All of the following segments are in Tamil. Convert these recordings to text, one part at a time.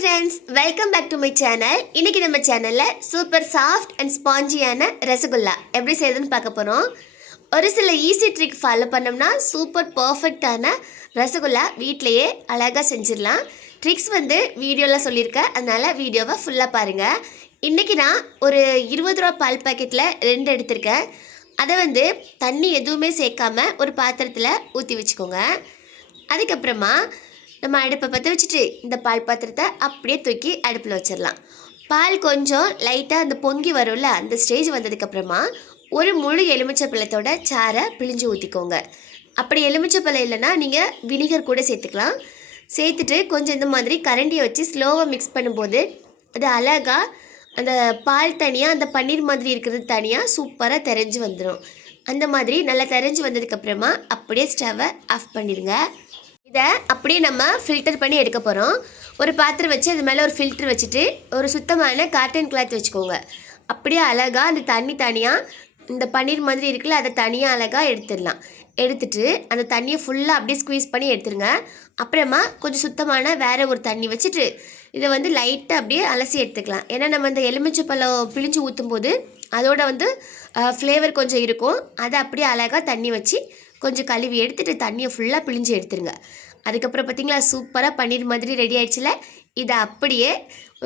friends, welcome back to my channel. இன்னைக்கு நம்ம சேனல்ல சூப்பர் சாஃப்ட் அண்ட் ஸ்பாஞ்சியான ரசகுல்லா எப்படி செய்யறதுன்னு பார்க்க போறோம். ஒரு சில ஈஸி ட்ரிக் ஃபாலோ பண்ணோம்னா சூப்பர் பர்ஃபெக்ட்டான ரசகுல்லா வீட்லயே அழகா செஞ்சிடலாம். ட்ரிக்ஸ் வந்து வீடியோல சொல்லியிருக்கேன், அதனால வீடியோவை ஃபுல்லாக பாருங்க. இன்னைக்கு நான் ஒரு 20 ரூபா பால் பாக்கெட்டில் 2 எடுத்திருக்கேன். அதை வந்து தண்ணி எதுவுமே சேர்க்காம ஒரு பாத்திரத்தில் ஊற்றி வச்சுக்கோங்க. அதுக்கப்புறமா நம்ம அடுப்பை பற்ற வச்சுட்டு இந்த பால் பாத்திரத்தை அப்படியே தூக்கி அடுப்பில் வச்சிடலாம். பால் கொஞ்சம் லைட்டாக அந்த பொங்கி வரும்ல, அந்த ஸ்டேஜ் வந்ததுக்கப்புறமா ஒரு முழு எலுமிச்சைப்பழத்தோட சாறை பிழிஞ்சு ஊற்றிக்கோங்க. அப்படி எலுமிச்சைப்பழம் இல்லைன்னா நீங்கள் வினிகர் கூட சேர்த்துக்கலாம். சேர்த்துட்டு கொஞ்சம் இந்த மாதிரி கரண்டியை வச்சு ஸ்லோவாக மிக்ஸ் பண்ணும்போது அது அழகாக அந்த பால் தனியாக அந்த பன்னீர் மாதிரி இருக்கிறது தனியாக சூப்பராக தெரிஞ்சு வந்துடும். அந்த மாதிரி நல்லா தெரிஞ்சு வந்ததுக்கப்புறமா அப்படியே ஸ்டவ்வை ஆஃப் பண்ணிடுங்க. இதை அப்படியே நம்ம ஃபில்டர் பண்ணி எடுக்க போகிறோம். ஒரு பாத்திரம் வச்சு அது மேலே ஒரு ஃபில்டர் வச்சுட்டு ஒரு சுத்தமான காட்டன் கிளாத் வச்சுக்கோங்க. அப்படியே அழகாக அந்த தண்ணி தனியாக இந்த பன்னீர் மாதிரி இருக்குல்ல, அதை தனியாக அழகாக எடுத்துடலாம். எடுத்துட்டு அந்த தண்ணியை ஃபுல்லாக அப்படியே ஸ்குவீஸ் பண்ணி எடுத்துருங்க. அப்புறமா கொஞ்சம் சுத்தமான வேறு ஒரு தண்ணி வச்சுட்டு இதை வந்து லைட்டாக அப்படியே அலசி எடுத்துக்கலாம். ஏன்னா நம்ம இந்த எலுமிச்சை பழம் பிழிஞ்சு ஊற்றும் போது அதோட வந்து ஃப்ளேவர் கொஞ்சம் இருக்கும். அதை அப்படியே அழகாக தண்ணி வச்சு கொஞ்சம் கழுவி எடுத்துகிட்டு தண்ணியை ஃபுல்லாக பிழிஞ்சு எடுத்துருங்க. அதுக்கப்புறம் பார்த்திங்களா, சூப்பராக பன்னீர் மாதிரி ரெடி ஆகிடுச்சுல. இதை அப்படியே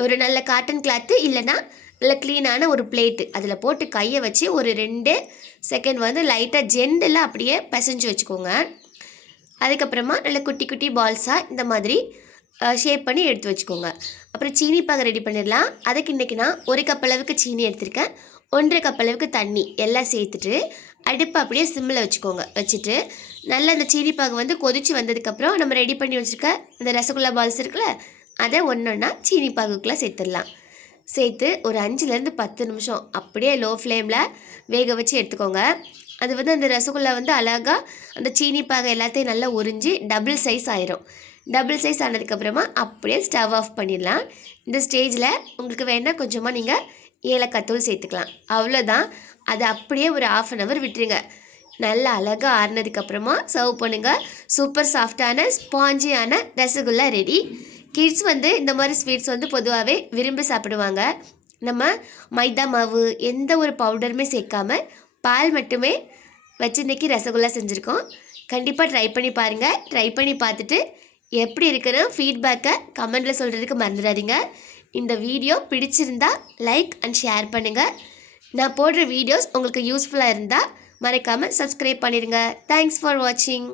ஒரு நல்ல காட்டன் கிளாத்து இல்லைன்னா நல்ல க்ளீனான ஒரு பிளேட்டு அதில் போட்டு கையை வச்சு ஒரு 2 செகண்ட் வந்து லைட்டாக ஜெண்டில் அப்படியே பிசைஞ்சு வச்சுக்கோங்க. அதுக்கப்புறமா நல்ல குட்டி குட்டி பால்ஸாக இந்த மாதிரி ஷேப் பண்ணி எடுத்து வச்சுக்கோங்க. அப்புறம் சீனி பாகு ரெடி பண்ணிடலாம். அதுக்கு இன்றைக்கி நான் 1 கப் அளவுக்கு சீனி எடுத்திருக்கேன். 1.5 கப் அளவுக்கு தண்ணி எல்லாம் சேர்த்துட்டு அடுப்பை அப்படியே சிம்மில் வச்சுக்கோங்க. வச்சுட்டு நல்லா அந்த சீனி பாகு வந்து கொதித்து வந்ததுக்கப்புறம் நம்ம ரெடி பண்ணி வச்சுருக்க இந்த ரசகுல்லா பால்ஸ் இருக்குல்ல, அதை ஒன்றா சீனி பாகுக்குள்ளே சேர்த்துடலாம். சேர்த்து ஒரு 5லேருந்து 10 நிமிஷம் அப்படியே லோ ஃப்ளேமில் வேக வச்சு எடுத்துக்கோங்க. அது வந்து அந்த ரசகுல்லா வந்து அழகாக அந்த சீனி பாகு எல்லாத்தையும் நல்லா உறிஞ்சி டபுள் சைஸ் ஆயிரும். டபுள் சைஸ் ஆனதுக்கப்புறமா அப்படியே ஸ்டவ் ஆஃப் பண்ணிடலாம். இந்த ஸ்டேஜில் உங்களுக்கு வேணால் கொஞ்சமாக நீங்கள் ஏலக்காய் தூள் சேர்த்துக்கலாம். அவ்வளோதான். அதை அப்படியே ஒரு 1/2 hour விட்டுருங்க. நல்லா அழகாக ஆறுனதுக்கப்புறமா சர்வ் பண்ணுங்கள். சூப்பர் சாஃப்டான ஸ்பாஞ்சியான ரசகுல்லா ரெடி. கிட்ஸ் வந்து இந்த மாதிரி ஸ்வீட்ஸ் வந்து பொதுவாகவே விரும்பி சாப்பிடுவாங்க. நம்ம மைதா மாவு எந்த ஒரு பவுடருமே சேர்க்காம பால் மட்டுமே வச்சு இன்றைக்கி ரசகுல்லா செஞ்சுருக்கோம். கண்டிப்பாக ட்ரை பண்ணி பாருங்கள். ட்ரை பண்ணி பார்த்துட்டு எப்படி இருக்குன்னு ஃபீட்பேக்கை கமெண்டில் சொல்கிறதுக்கு மறந்துடாதீங்க. இந்த வீடியோ பிடிச்சிருந்தா லைக் அண்ட் ஷேர் பண்ணுங்கள். நான் போடுற வீடியோஸ் உங்களுக்கு யூஸ்ஃபுல்லாக இருந்தால் மறக்காமல் சப்ஸ்கிரைப் பண்ணிடுங்க. தேங்க்ஸ் ஃபார் வாட்சிங்.